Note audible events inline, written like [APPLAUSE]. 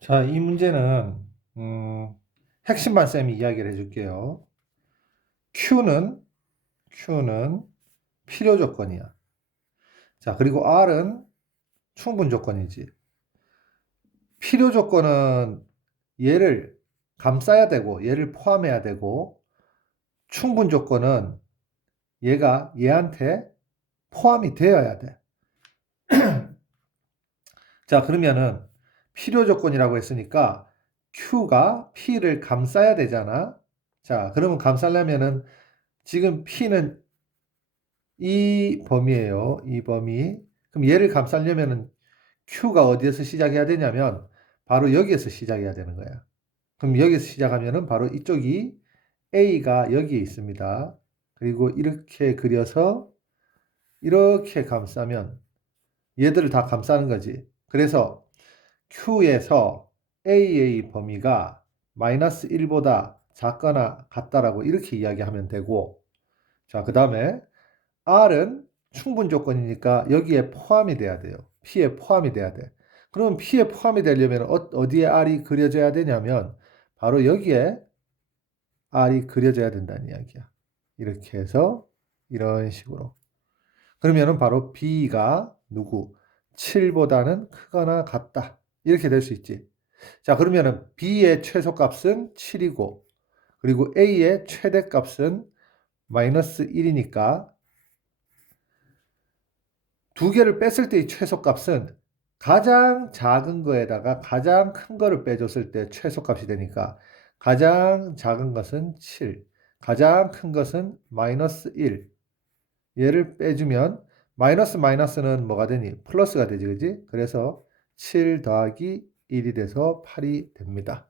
자, 이 문제는 음, 핵심만 쌤이 이야기를 해줄게요. Q는 Q는 필요 조건이야. 자, 그리고 R은 충분 조건이지. 필요 조건은 얘를 감싸야 되고 얘를 포함해야 되고 충분 조건은 얘가 얘한테 포함이 되어야 돼. [CLEARS THROAT] 자, 그러면은 필요 조건이라고 했으니까 Q가 P를 감싸야 되잖아. 자, 그러면 감싸려면은 지금 P는 이 범위예요. 이 범위. 그럼 얘를 감싸려면은 Q가 어디에서 시작해야 되냐면 바로 여기에서 시작해야 되는 거야. 그럼 여기서 시작하면은 바로 이쪽이 A가 여기에 있습니다. 그리고 이렇게 그려서 이렇게 감싸면 얘들을 다 감싸는 거지. 그래서 Q에서 AA 범위가 마이너스 1보다 작거나 같다라고 이렇게 이야기하면 되고 자, 그 다음에 R은 충분 조건이니까 여기에 포함이 돼야 돼요. P에 포함이 돼야 돼. 그러면 P에 포함이 되려면 어, 디에 R이 그려져야 되냐면 바로 여기에 R이 그려져야 된다는 이야기야. 이렇게 해서 이런 식으로. 그러면은 바로 B가 누구? 7보다는 크거나 같다. 이렇게 될 수 있지. 자, 그러면은 B의 최소값은 7이고, 그리고 A의 최대값은 마이너스 1이니까 두 개를 뺐을 때의 최소값은 가장 작은 거에다가 가장 큰 거를 빼줬을 때 최소값이 되니까 가장 작은 것은 7, 가장 큰 것은 마이너스 1. 얘를 빼주면 마이너스 마이너스는 뭐가 되니? 플러스가 되지, 그지? 그래서 7 더하기 1이 돼서 8이 됩니다.